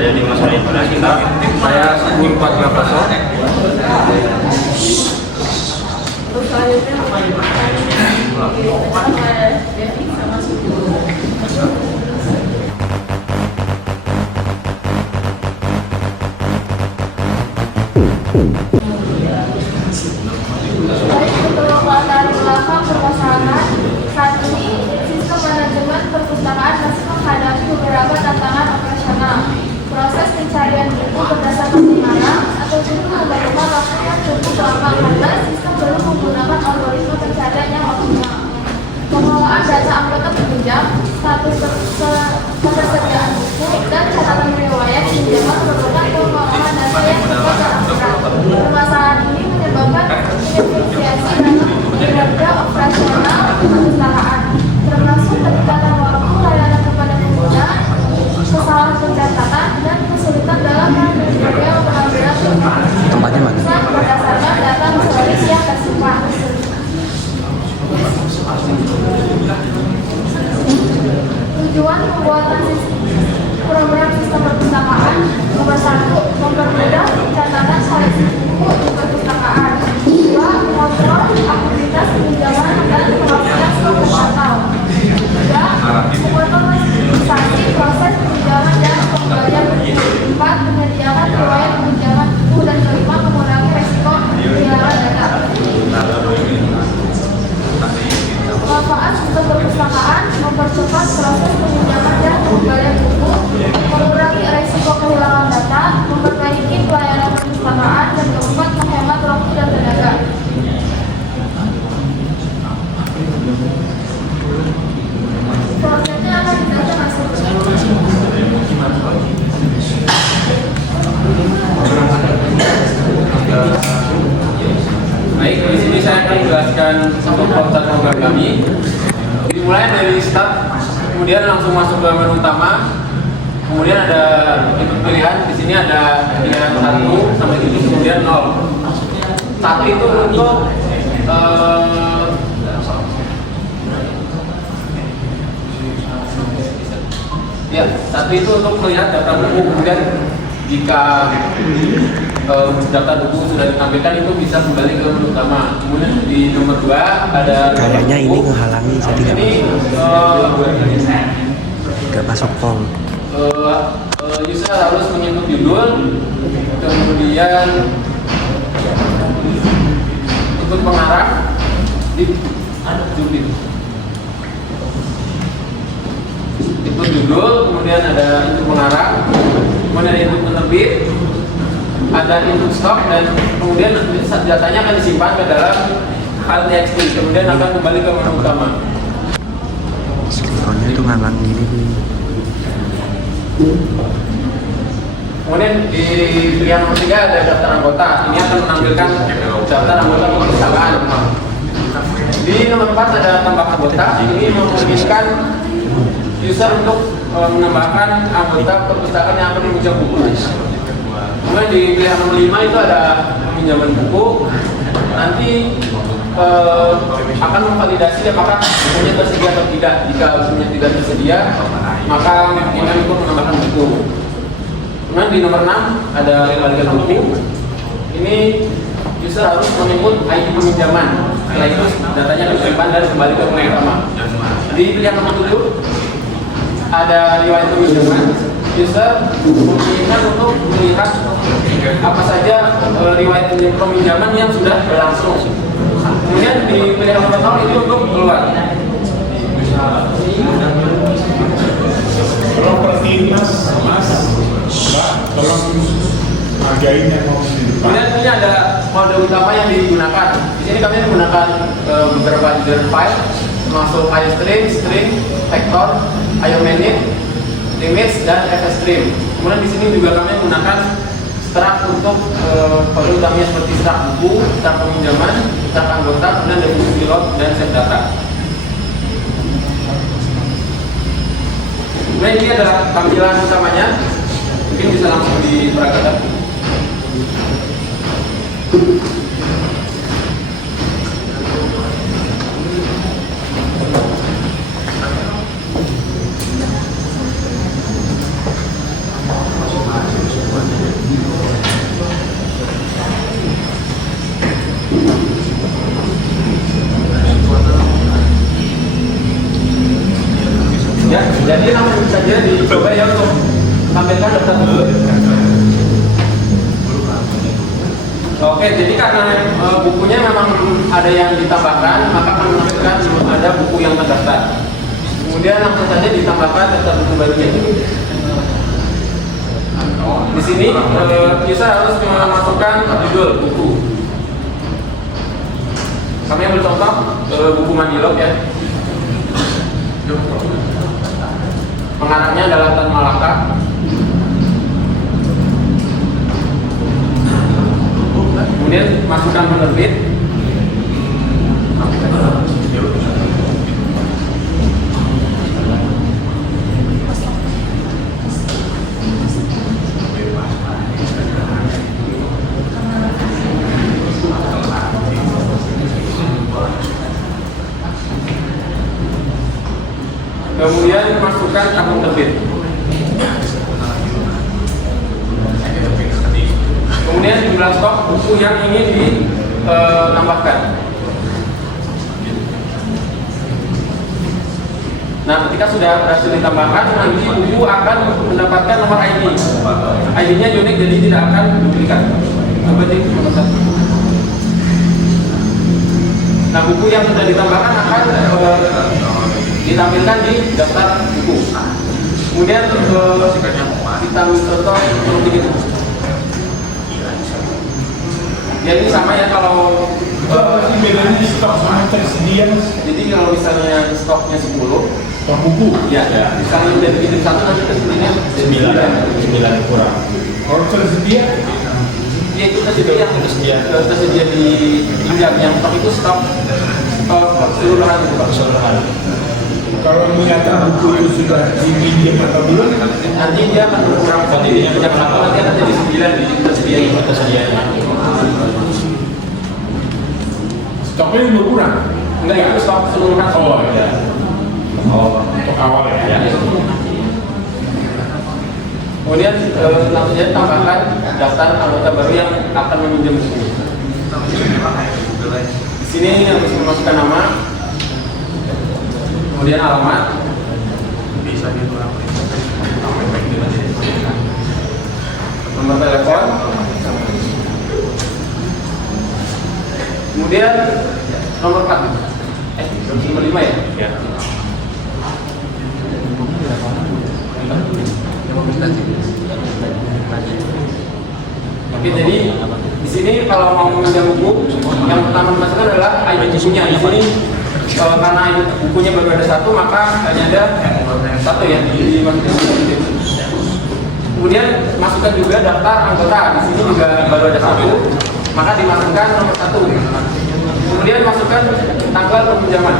Saya Dimas Kita. Saya Subur Patrapaso. Terus selanjutnya dibacakan oleh Devi sama Subur. Baik untuk latar belakang permasalahan, saat ini sistem manajemen perpustakaan masih menghadapi beberapa tantangan operasional. Proses pencarian buku berdasarkan mana atau buku memerlukan waktu yang cukup lama karena sistem belum menggunakan algoritma pencarian yang optimal. Pengelolaan data anggota peminjam, status ketersediaan buku, dan catatan riwayat pinjaman memerlukan pengelolaan data yang cepat dan akurat. Permasalahan ini menyebabkan inefisiensi dalam kinerja operasional perpustakaan, termasuk peningkatan waktu layanan kepada pengguna, kesalahan pencatatan, dan kesulitan dalam menjaga pengambilan keputusan berdasarkan data historis yang tersimpan. Tujuan pembuatan program sistem perpustakaan: nomor 1, mempermudah pencatatan koleksi buku di perpustakaan. 2, mengontrol aktivitas pinjaman dan pengawasan stok terpantau. 3, mengotomatisasi proses pinjaman dan pengembalian buku. 4, menyediakan riwayat pinjaman buku. Dan 5, mengurangi resiko kehilangan data. Manfaat sistem perpustakaan: mempercepat proses peminjaman dan pengembalian buku, mengurangi risiko kehilangan data, memperbaiki pelayanan perpustakaan, dan keempat, menghemat waktu dan tenaga. Prosesnya akan dibaca masuk. Baik, di sini saya akan menjelaskan satu proses program kami. Dimulai dari start, kemudian langsung masuk ke menu utama. Kemudian ada pilihan, di sini ada pilihan 1 sampai 7, kemudian 0. 1 itu untuk ya, 1 itu untuk melihat data buku. Kemudian jika data buku sudah ditampilkan, itu bisa kembali ke menu utama. Kemudian di nomor 2 ada kayaknya ini menghalangi, jadi nggak masuk form. User harus menginput judul, kemudian input pengarang, input judul, kemudian ada input pengarang, kemudian ada input penerbit, ada input stok, dan kemudian datanya akan disimpan ke dalam file txt, kemudian akan kembali ke menu utama. Skronnya itu ngalang gini nih. Kemudian di pilihan nomor 3 ada daftar anggota. Ini akan menampilkan daftar anggota perpustakaan. Di nomor 4 ada tambah anggota. Ini memungkinkan user untuk menambahkan anggota perpustakaan yang akan meminjam buku. Kemudian di pilihan nomor 5 itu ada peminjaman buku. Nanti akan memvalidasi apakah bukunya tersedia atau tidak. Jika bukunya tidak tersedia, maka kita untuk menambahkan buku. Kemudian di nomor 6 ada kembalikan buku. Ini user harus menginput ID peminjaman. Setelah itu datanya disimpan dan kembali ke menu utama. Di pilihan nomor 7 ada riwayat peminjaman. User memungkinkan untuk melihat apa saja riwayat peminjaman yang sudah berlangsung. Kemudian di pilihan nomor 0 itu untuk keluar. Properti Mas, Mbak, tolong hargain yang mau di depan. Kemudian ini ada mode utama yang digunakan. Di sini kami menggunakan beberapa header file, termasuk IOStream, string, vector, IOManage, image, dan fstream. Kemudian di sini juga kami menggunakan struct untuk kode utamanya seperti struct buku, struct peminjaman, struct anggota, kemudian definisi load dan set data. Kemudian ini adalah tampilan utamanya. Mungkin bisa langsung diperagakan. dicoba ya untuk tampilkan daftar buku. Oke, jadi karena bukunya memang ada yang ditambahkan, maka kami menampilkan ada buku yang terdaftar. Kemudian langsung saja ditambahkan daftar buku barunya. Di sini user harus memasukkan judul buku. Kami ambil contoh buku Mandilog ya. Pengarangnya adalah Tan Malaka. Kemudian masukkan penerbit. Kemudian masukkan akun terbit. Kemudian jumlah stok buku yang ingin ditambahkan. Nah, ketika sudah berhasil ditambahkan, nanti buku akan mendapatkan nomor ID. ID-nya unik, jadi tidak akan duplikat. Nah, buku yang sudah ditambahkan akan ditampilkan di daftar buku. Kemudian kita ambil contoh seperti itu. Ya ini sama ya kalau bedanya stok sama tersedia. jadi kalau misalnya stoknya 10 stok buku. ya, misalnya udah bikin satu nanti tersedianya 9 kurang. Kalau tersedia ya itu tersedia yang tersedia di pinjam, yang stok itu stok keseluruhan. kalau menyatakan buku itu sudah dimediam atau belum, Nanti dia akan berkurang kuantitasnya pinjam satu, nanti akan jadi 9 di tersedia. stoknya berkurang. Enggak, itu stok keseluruhan. Oh ya. Untuk awal ya. Kemudian langsung saja tambahkan daftar anggota baru yang akan meminjam buku. Di sini harus memasukkan nama, kemudian alamat, nomor telepon, kemudian nomor kartu. Nomor 5 ya? Ya. Oke, jadi di sini kalau mau meminjam buku, yang pertama dimasukkan adalah ID bukunya. Di sini karena ID bukunya baru ada satu, maka hanya ada satu ya dimasukin. Kemudian masukkan juga daftar anggota. Di sini juga baru ada satu, maka dimasukkan nomor 1. Kemudian masukkan tanggal peminjaman.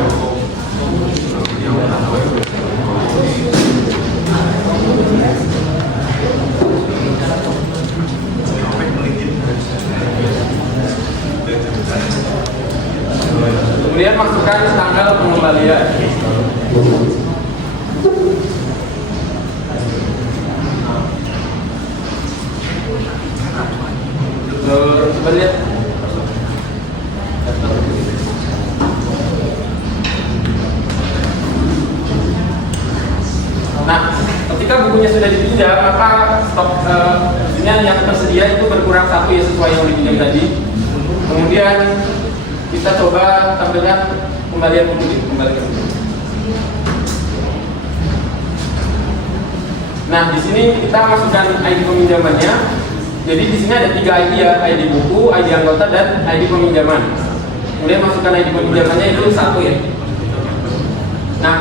Kemudian masukkan tanggal pengembalian. Coba lihat. Nah, ketika bukunya sudah dipinjam, maka stok yang tersedia itu berkurang 1 ya, sesuai yang dipinjam tadi. Kemudian kita coba tampilkan kembalian buku. Nah, di sini kita masukkan ID peminjamannya. Jadi di sini ada 3 ID ya, ID buku, ID anggota, dan ID peminjaman. Kemudian masukkan ID peminjamannya itu 1 ya. Nah,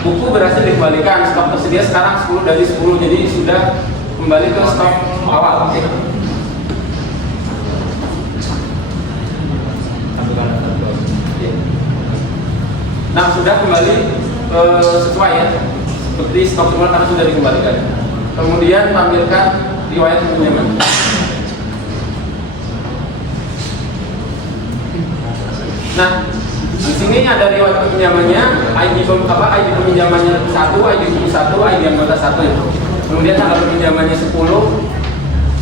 buku berhasil dikembalikan, stok tersedia sekarang 10 dari 10, jadi sudah kembali ke stok awal. Oke. Nah, sudah kembali sesuai ya, seperti stok semula karena sudah dikembalikan. Kemudian tampilkan riwayat peminjaman. Nah, di sini ada riwayat peminjamannya, ID peminjamannya 1, ID buku 1, ID anggota 1 ya. Kemudian tanggal peminjamannya 10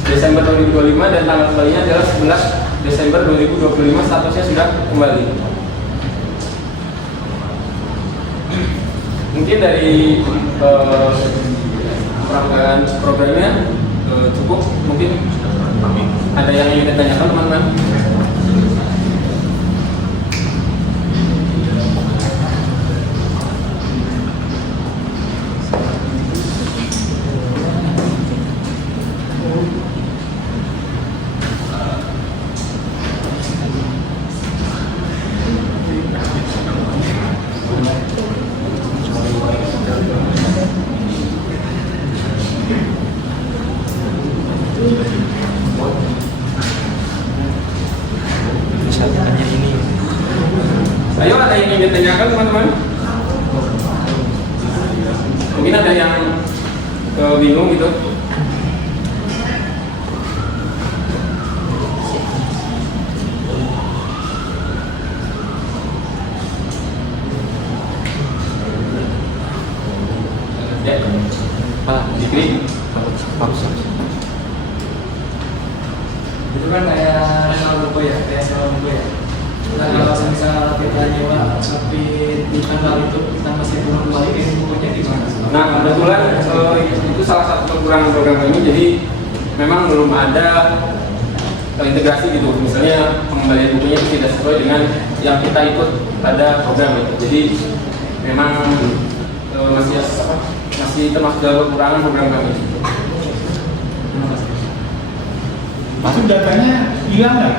Desember 2025 dan tanggal kembalinya adalah 11 Desember 2025, statusnya sudah kembali. Mungkin dari perangkat programnya cukup. Mungkin ada yang ingin ditanyakan teman-teman? Bisa tanya ini. Ayo, ada yang ingin ditanyakan teman-teman? Mungkin ada yang bingung gitu. Ya, Pak Dikri. Itu kan kayak soal buku ya, Nah, kalau misalnya kita nyewa tapi di tanggal itu kita masih belum balikin bukunya gimana? Nah, kebetulan itu salah satu kekurangan program ini. Jadi memang belum ada integrasi gitu. Misalnya pengembalian bukunya itu tidak sesuai dengan yang kita ikut pada program itu. Jadi memang masih termasuk dalam kekurangan program kami. Maksud datanya hilang nggak?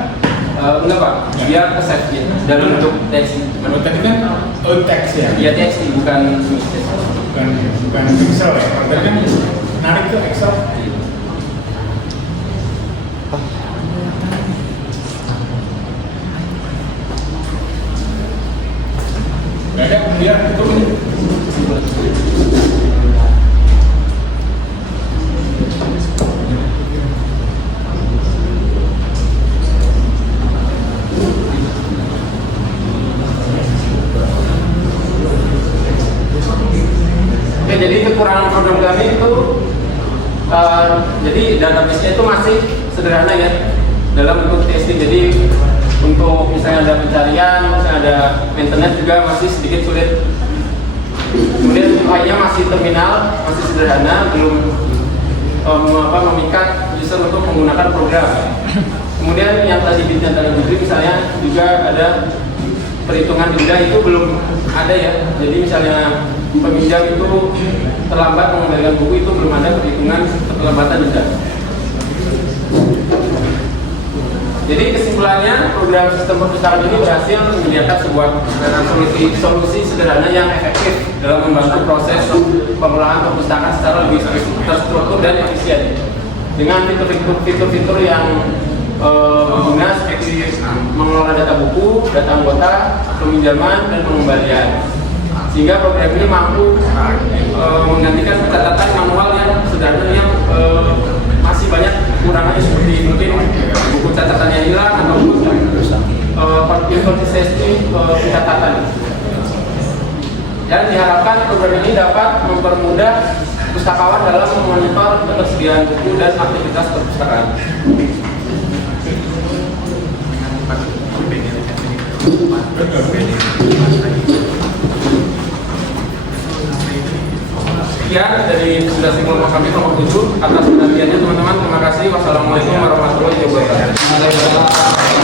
Enggak Pak, dia ke-save ya, dalam bentuk teks. Menurut tadi kan teks ya? Iya teks, bukan Bukan Excel ya? Tadi kan narik ke Excel. Gak ada kemudian itu Oke, jadi kekurangan program kami itu jadi database-nya itu masih sederhana ya dalam bentuk testing. Jadi untuk misalnya ada pencarian, misalnya ada maintenance juga masih sedikit sulit. Kemudian UI-nya masih terminal, masih sederhana, belum memikat user untuk menggunakan program. Kemudian yang tadi ditanyakan misalnya juga ada perhitungan denda, itu belum ada ya. Jadi misalnya peminjam itu terlambat mengembalikan buku, itu belum ada perhitungan keterlambatan denda. Jadi kesimpulannya, program sistem perpustakaan ini berhasil menyediakan sebuah solusi sederhana yang efektif dalam membantu proses pengelolaan perpustakaan secara lebih terstruktur dan efisien dengan fitur-fitur yang berguna seperti mengelola data buku, data anggota, peminjaman, dan pengembalian. Sehingga program ini mampu menggantikan catatan manual yang sederhana yang masih banyak kekurangannya, seperti mungkin buku catatannya hilang ataupun inkonsistensi pencatatan. Dan diharapkan program ini dapat mempermudah pustakawan dalam memonitor ketersediaan buku dan aktivitas perpustakaan. Sekian dari Sudah Simul kami nomor 7 atas perhatiannya teman-teman. Terima kasih. Wassalamualaikum warahmatullahi wabarakatuh.